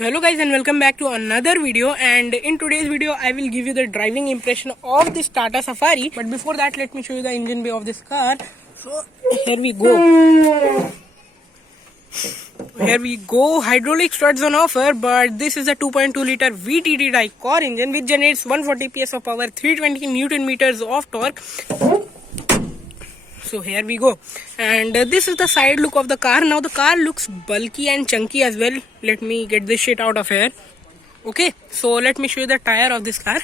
So hello guys and welcome back to another video, and in today's video I will give you the driving impression of this Tata Safari. But before that, let me show you the engine bay of this car. So here we go. Hydraulic struts on offer, but this is a 2.2 liter VTT die-core engine which generates 140 PS of power, 320 Newton meters of torque. So here we go, and this is the side look of the car. Now the car looks bulky and chunky as well. Let me get this shit out of here. Okay, so let me show you the tire of this car.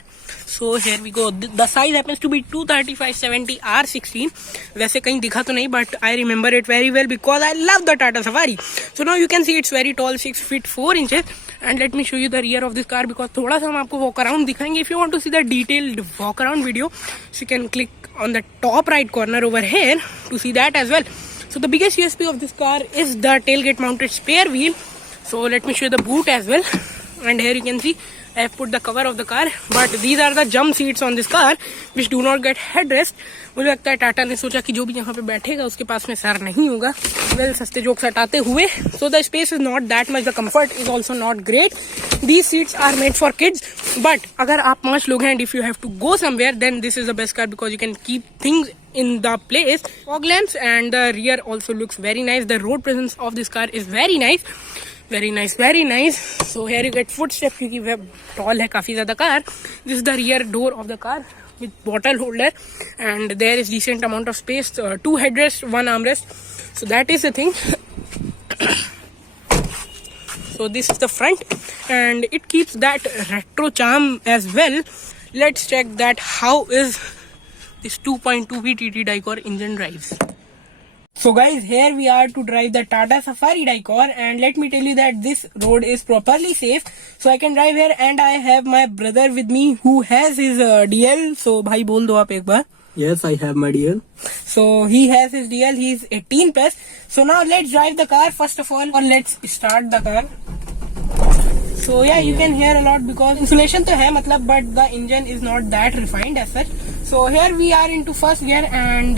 So here we go. The size happens to be 235/70 R16. वैसे कहीं दिखा तो नहीं, but I remember it very well because I love the Tata Safari. So now you can see it's very tall, 6 feet 4 inches. And let me show you the rear of this car because थोड़ा सा हम आपको walk around दिखाएंगे. If you want to see the detailed walk around video, so you can click on the top right corner over here to see that as well. So the biggest USP of this car is the tailgate mounted spare wheel. So let me show you the boot as well. And here you can see I have put the cover of the car, but these are the jump seats on this car which do not get headrest. मुझे लगता है टाटा ने सोचा कि जो भी यहाँ पे बैठेगा उसके पास में सर नहीं होगा. वेल, सस्ते जोक्स हटाते हुए, so the space is not that much, the comfort is also not great. These seats are made for kids, but अगर आप 5 लोग हैं and if you have to go somewhere, then this is the best car because you can keep things in the place. Fog lamps and the rear also looks very nice. The road presence of this car is very nice. Very nice. So here you get footsteps क्योंकि वह tall है काफी ज़्यादा car. This is the rear door of the car with bottle holder, and there is decent amount of space. 2 headrests, 1 armrest. So that is the thing. So this is the front, and it keeps that retro charm as well. Let's check that how is this 2.2 VTT die-core engine drives. So guys, here we are to drive the Tata Safari die-core, and let me tell you that this road is properly safe. So I can drive here, and I have my brother with me who has his DL. So भाई बोल दो आप एक बार. Yes, I have my DL. So he has his DL. He's 18 plus. So now let's drive the car first of all, or let's start the car. So yeah, you can hear a lot because insulation तो है मतलब, but the engine is not that refined as such. So here we are into first gear, and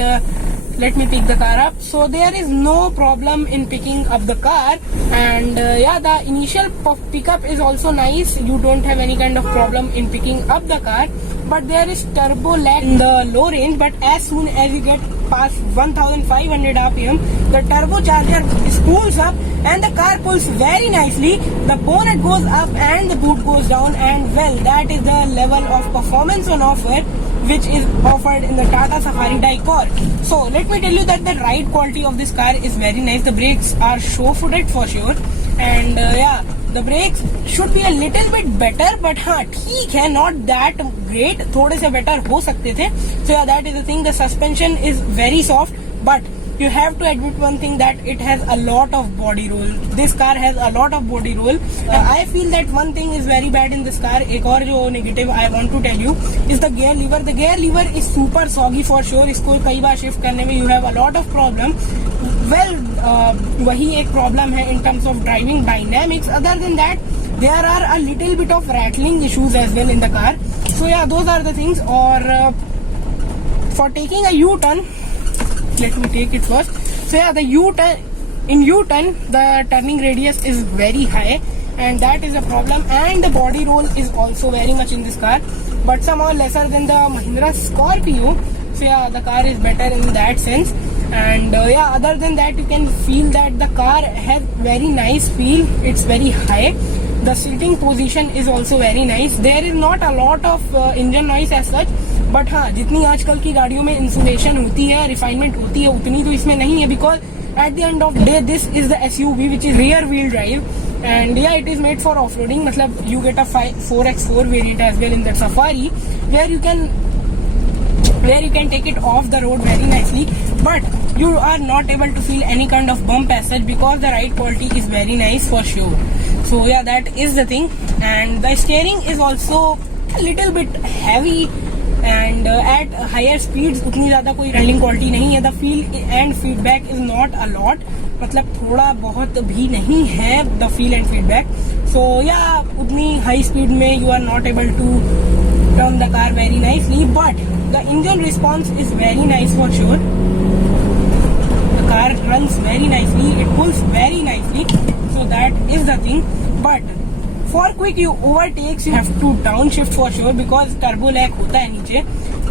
let me pick the car up. So there is no problem in picking up the car, and yeah, the initial pickup is also nice. You don't have any kind of problem in picking up the car, but there is turbo lag in the low range. But as soon as you get past 1500 RPM, the turbocharger spools up and the car pulls very nicely. The bonnet goes up and the boot goes down, and well, that is the level of performance on offer which is offered in the Tata Safari die-core. So let me tell you that the ride quality of this car is very nice. The brakes are show-footed for sure, and yeah, the brakes should be a little bit better, but हाँ ठीक है, not that great, थोड़े से better हो सकते थे. So yeah, that is the thing. The suspension is very soft, but you have to admit one thing, that it has a lot of body roll. This car has a lot of body roll. I feel that one thing is very bad in this car. एक और जो negative I want to tell you is the gear lever. The gear lever is super soggy for sure. इसको कई बार shift करने में you have a lot of problem. Well, वही एक problem है in terms of driving dynamics. Other than that, there are a little bit of rattling issues as well in the car. So yeah, those are the things. Or for taking a U-turn, let me take it first. So yeah, the U-turn, the turning radius is very high, and that is a problem. And the body roll is also very much in this car, but somehow lesser than the Mahindra Scorpio. So yeah, the car is better in that sense. And yeah, other than that, you can feel that the car has very nice feel. It's very high. The seating position is also very nice. There is not a lot of engine noise as such, but हाँ, जितनी आजकल की गाड़ियों में insulation होती है, refinement होती है, उतनी तो इसमें नहीं है. Because at the end of day this is the SUV which is rear wheel drive, and yeah it is made for off roading. मतलब you get a 4x4 variant as well in that Safari, where you can take it off the road very nicely, but you are not able to feel any kind of bump as such because the ride quality is very nice for sure. So yeah, that is the thing. And the steering is also a little bit heavy, and at higher speeds उतनी ज़्यादा कोई riding quality नहीं है. The feel and feedback is not a lot, मतलब थोड़ा बहुत भी नहीं है the feel and feedback. So yeah, उतनी high speed में you are not able to turn the car very nicely, but the engine response is very nice for sure. The car runs very nicely, it pulls very nicely, so that is the thing. But For quick you overtakes you have to downshift for sure because turbo lag hota hai niche.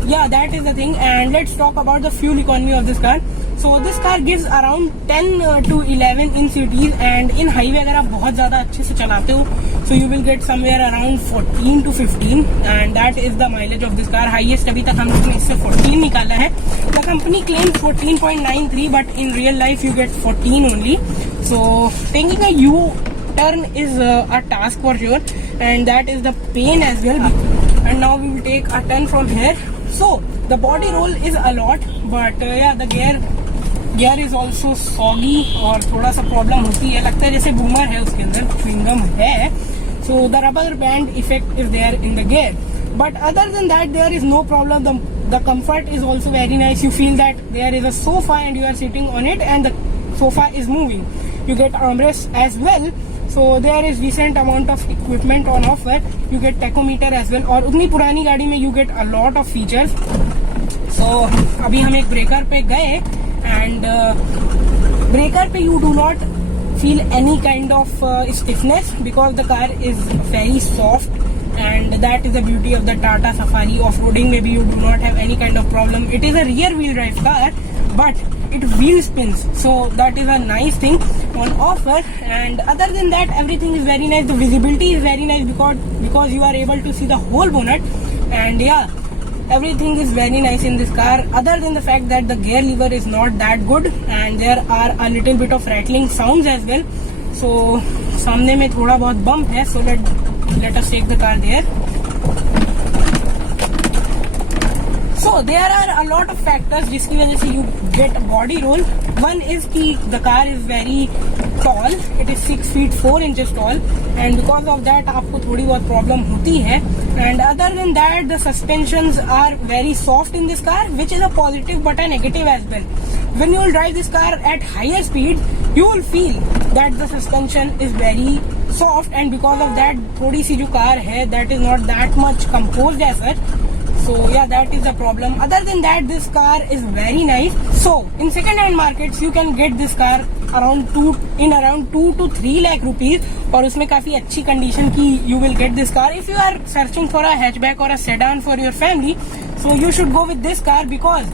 Yeah, that is the thing. And let's talk about the fuel economy of this car. So this car gives around 10 to 11 in cities, and in highway अगर आप बहुत ज़्यादा अच्छे से चलाते हो so you will get somewhere around 14 to 15, and that is the mileage of this car. Highest अभी तक हम लोग ने इससे 14 निकाला है. The company claims 14.93, but in real life you get 14 only. So taking a U-turn is a task for sure, and that is the pain as well. And now we will take a turn from here. So the body roll is a lot, but yeah, the gear is also soggy और थोड़ा सा problem होती है. लगता है जैसे boomer है उसके अंदर, च्युइंगम है. So the rubber band effect is there in the gear, but other than that there is no problem. The comfort is also very nice. You feel that there is a sofa and you are sitting on it and the sofa is moving. You get armrests as well. So there is decent amount of equipment on offer. You get tachometer as well. और उतनी पुरानी गाड़ी में you get a lot of features. So अभी हम एक breaker पे गए and ब्रेकर पे you do not feel any kind of stiffness because the car is very soft, and that is the beauty of the Tata Safari. Off-roading maybe you do not have any kind of problem. It is a rear wheel drive car, but it wheel spins, so that is a nice thing on offer. And other than that everything is very nice. The visibility is very nice because you are able to see the whole bonnet, and yeah, everything is very nice in this car, other than the fact that the gear lever is not that good and there are a little bit of rattling sounds as well. So सामने में थोड़ा बहुत bump है, so let us take the car there. So there are a lot of factors जिसकी वजह से you get body roll. One is कि the car is very tall. It is 6 feet 4 inches tall, and because of that आपको थोड़ी बहुत problem होती है. And other than that the suspensions are very soft in this car, which is a positive but a negative as well. When you will drive this car at higher speed you will feel that the suspension is very soft, and because of that थोड़ी सी जो car है that is not that much composed as such. So yeah, that is the problem. Other than that this car is very nice. So in second hand markets you can get this car around 2 to 3 lakh rupees, और उसमें काफी अच्छी condition की you will get this car. If you are searching for a hatchback or a sedan for your family, so you should go with this car because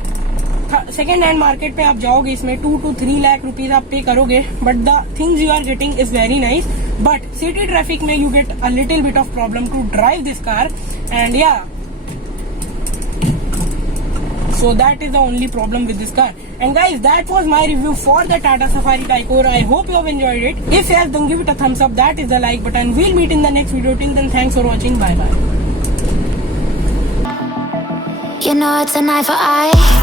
second hand market पे आप जाओगे इसमें 2 to 3 lakh rupees आप पे करोगे, but the things you are getting is very nice. But city traffic में you get a little bit of problem to drive this car, and yeah so that is the only problem with this car. And guys, that was my review for the Tata Safari Ticor. I hope you have enjoyed it. If yes, then give it a thumbs up. That is the like button. We'll meet in the next video. Till then, thanks for watching. Bye bye. You know it's an eye for eye.